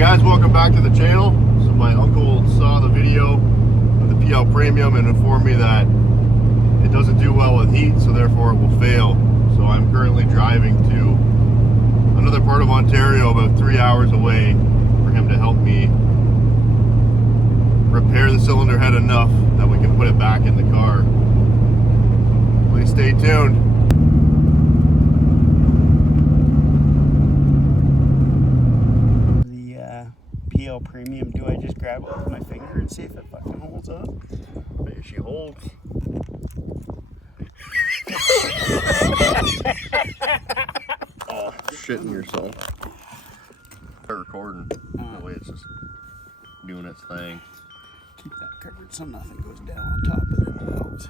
guys, welcome back to the channel. So my uncle saw the video of the PL Premium and informed me that it doesn't do well with heat, so therefore it will fail. So I'm currently driving to another part of Ontario about 3 hours away for him to help me repair the cylinder head enough that we can put it back in the car. Please stay tuned. PL Premium, do I just grab it with my finger and see if it fucking holds up? There she holds. Oh, shitting yourself. Start recording. That way it's just doing its thing. Keep that covered so nothing goes down on top of it. That helps.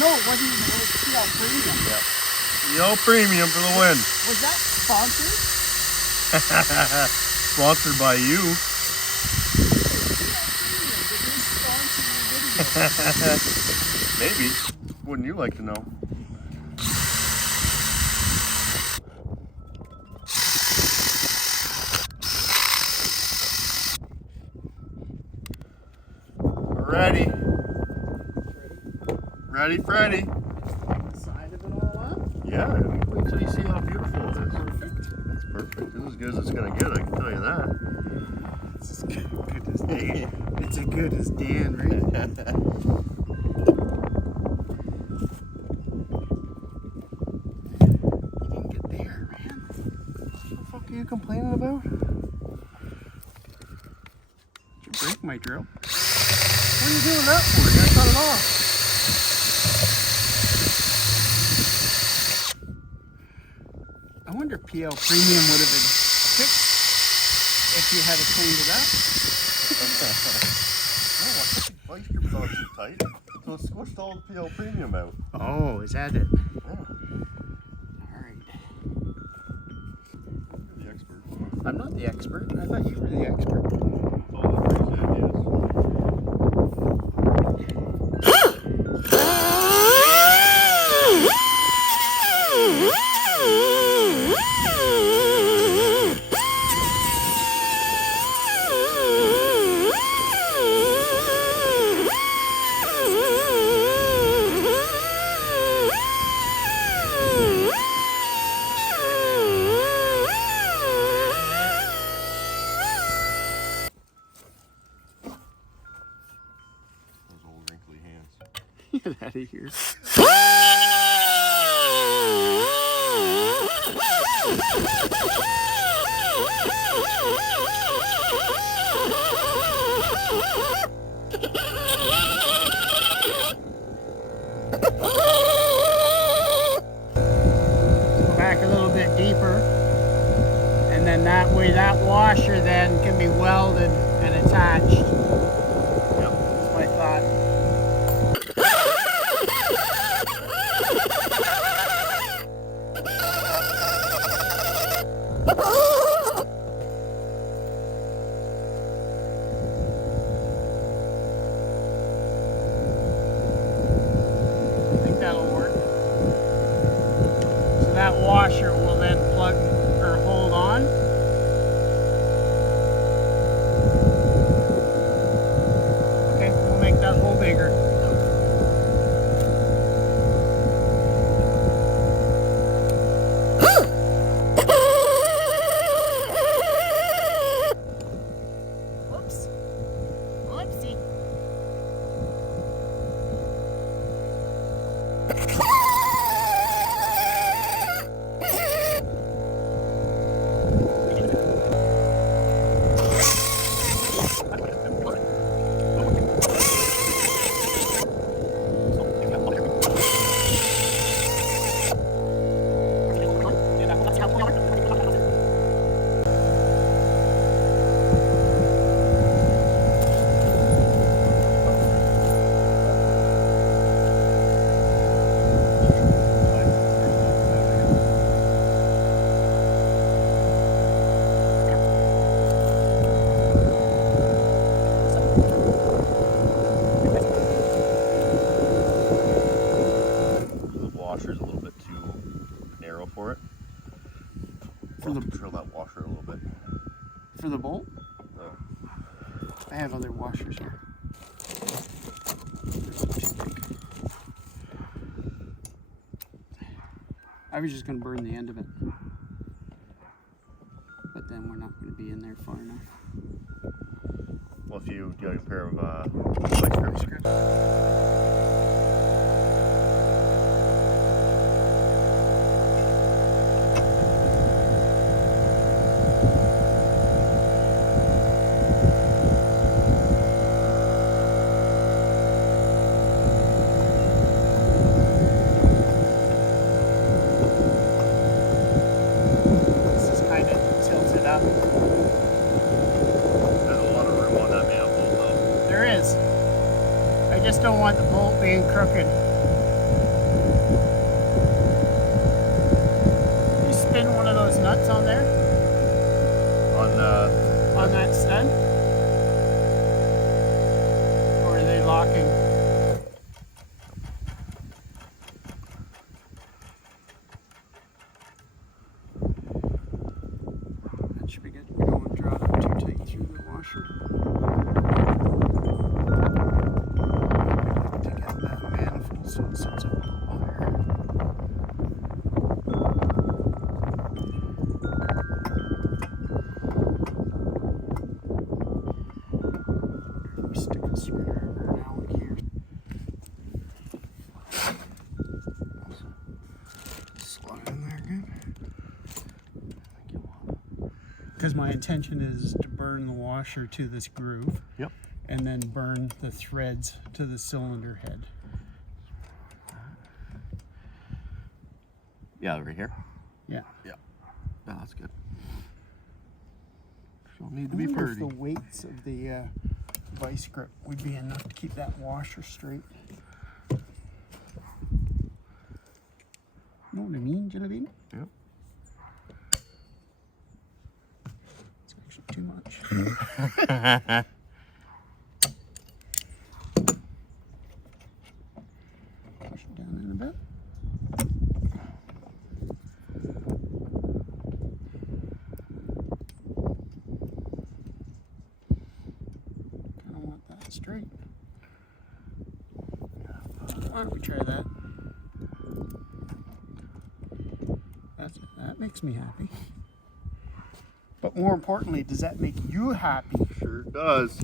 No, it wasn't even. It was PL Premium. Yep. PL Premium for the win. Was that sponsored? Sponsored by you. Maybe. Wouldn't you like to know? Ready. Ready, Freddy. The side of it all up? Yeah, wait till you see how beautiful it is. Perfect. That's perfect. It's as good as it's going to get, I can tell you that. It's as good as Dan. It's as good as Dan, right? You didn't get there, man. What the fuck are you complaining about? Did you break my drill? What are you doing that for? You gotta cut it off. I wonder if PL Premium would have been fixed if you had cleaned it up. No, I think the vice grip is all too tight. So it squished all the PL Premium out. Oh, is that it? Yeah. Alright. You're the expert. I'm not the expert. I thought you were the expert. That's all that crazy ideas. Get out of here. Go back a little bit deeper, and then that way that washer then can be welded and attached. Yep. That's my thought. I think that'll work. So that washer will then plug or hold on. Okay, we'll make that hole bigger. the bolt? I have other washers here. I was just going to burn the end of it. But then we're not going to be in there far enough. Well, if you do a pair of vice grips. I just don't want the bolt being crooked. You spin one of those nuts on there? On that stud? Or are they locking? That should be good. We don't want to draw it up too tight through the washer. So it sits up a little higher. We stick a screwdriver and Alec here. Slide in there again. Because my intention is to burn the washer to this groove. Yep. And then burn the threads to the cylinder head. Yeah, right here. Yeah. Yeah. No, that's good. She'll need to be I wonder if pretty. the weights of the vice grip would be enough to keep that washer straight. Know what I mean, Jelly? Yep. It's actually too much. Push it down in a bit. Straight. Why don't we try that? That makes me happy. But more importantly, does that make you happy? Sure does.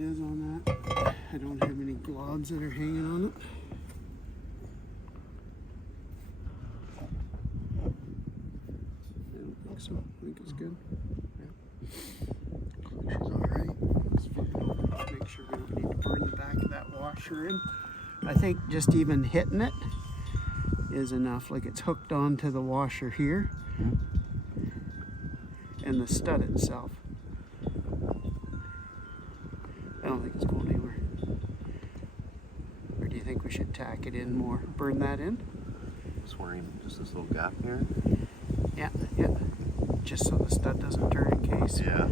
it is on that. I don't have any gloves that are hanging on it. I don't think so. I think it's good. Yeah. She's alright. Let's flip it over. Make sure we don't need to burn the back of that washer in. I think just even hitting it is enough. Like it's hooked onto the washer here and the stud itself. I don't think it's going anywhere. Or do you think we should tack it in more? Burn that in? Just worrying, just this little gap here. Yeah. Just so the stud doesn't turn in case. Yeah.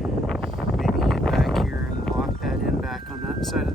Maybe hit back here and lock that in back on that side of